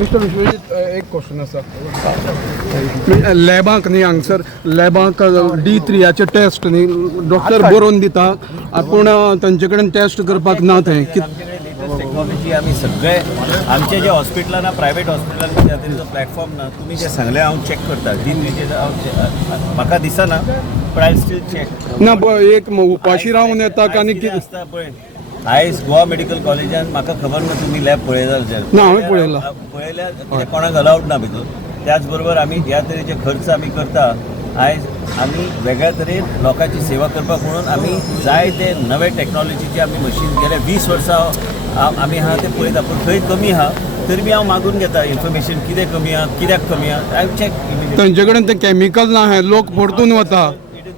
Mister Vishwajeet एक question आसा लॅबाक न्ही हांगसर लॅबाक D3 टेस्ट न्ही डॉक्टर बरोवन दिता पूण तांचे कडेन टेस्ट करपाक ना थंय टेक्नॉलॉजी आम्ही सगळे आमचे जे हॉस्पिटलां ना प्रायवेट हॉस्पिटलान त्या तरेचो प्लॅटफॉर्म ना तुम्ही जे सांगले हांव चॅक करता D3 म्हाका दिसना बट आय स्टील चॅक ना एक उपाशी रावन येता आनी कितें आसता पळय आयज गोवा मेडिकल कॉलेजान म्हाका खबर ना तुम्ही लॅब पळयला ना हांवें पळयला पळयल्यार कितें कोणाक अलावड ना भितर त्याच बरोबर आमी ह्या तरेचे खर्च आमी करता आयज आमी वेगळ्या तरेन लोकांची सेवा करपाक म्हणून आमी जाय ते नवे टेक्नॉलॉजीचे आमी मशीन गेले 20 वर्सां आमी आहा ते पळयता पूण थंय कमी आहा तरी बी हांव मागून घेता इन्फॉर्मेशन कितें कमी आहा कित्याक कमी आहा आय चॅक तांचे कडेन ते कॅमिकल ना हे लोक परतून वता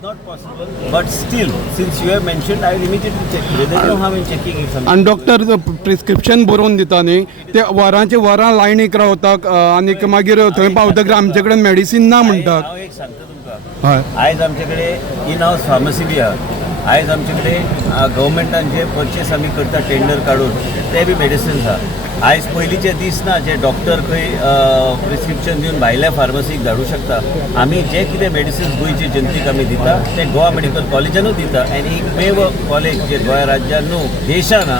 not possible, but still, since you have mentioned, I will immediately check. There is no harm in checking it. आणि डॉक्टर प्रिस्क्रिप्शन बरोवन दिता न्ही ते वरांचे वरां लायनीक रावतात आनीक मागीर थंय पावतकीर आमचे कडेन मेडिसीन ना म्हणटात हांव एक सांगता तुमकां हय आयज आमचे कडेन इन हावस फार्मसी बी आहा आयज आमचे कडेन गव्हर्मेंटान जे परचेस आमी करता टेंडर काडून ते बी मेडिसिन्स आहा आयज पयलींचे दीस ना जे डॉक्टर खंय प्रिस्क्रिप्शन दिवन भायल्या फार्मसीक धाडूं शकता आमी जे कितें मेडिसिन्स गोंयचे जनतेक आमी दिता ते गोवा मेडिकल कॉलेजानूच दिता आनी एकमेव कॉलेज जे गोंया राज्यान न्हू देशान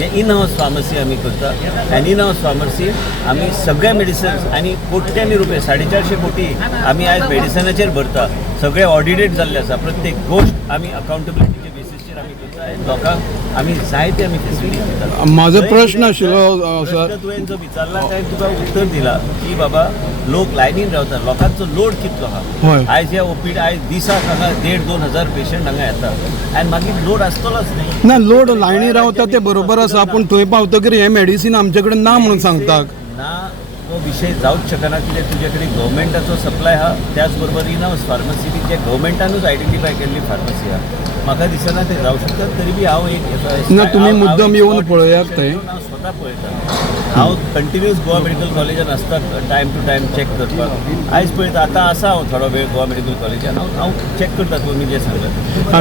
हे इन हावस फार्मसी आमी करता आनी इन हावस फार्मसी आमी सगळे मेडिसिन्स आनी कोट्यांनी रुपये 450 कोटी आमी आयज मेडिसिनाचेर भरता सगळे ऑडिटेड जाल्ले आसा प्रत्येक गोश्ट आमी अकाउंटेबिलिटीचे बेसिसचेर आमी करता लोकांक आमी जाय ते आमी फेसिलिटी दिता म्हाजो प्रश्न आशिल्लो सर तुवें जो विचारला काय तुका उत्तर दिला की बाबा लोक लायनीन रावता लोकांचो लोड कितलो आहा आयज ह्या ओपीडी आयज दिसाक हांगा 1,500-2,000 हजार पेशंट हांगा येता आनी मागीर लोड आसतलोच न्ही ना लोड लायनी रावता ते बरोबर आसा पूण थंय पावतकीर हे मेडिसीन आमचे कडेन ना म्हणून सांगतात ना तो विषय जावंच शकना कित्याक तुजे कडेन गव्हर्मेंटाचो सप्लाय आहा त्याच बरोबर इन हावस फार्मसी बी जे गव्हर्मेंटानूच आयडेंटिफाय केल्ली फार्मसी आहा म्हाका दिसना ते जावं शकतात तरी बी हांव एक ना तुमी मुद्दम येवन पळयात थंय हांव स्वता पळयता हांव कंटिन्यूअस गोवा मेडिकल कॉलेजान आसता टायम टू टायम चॅक करपाक आयज पळयता आतां आसा हांव थोडो वेळ गोवा मेडिकल कॉलेजान हांव चॅक करता तुमी जे सांगलें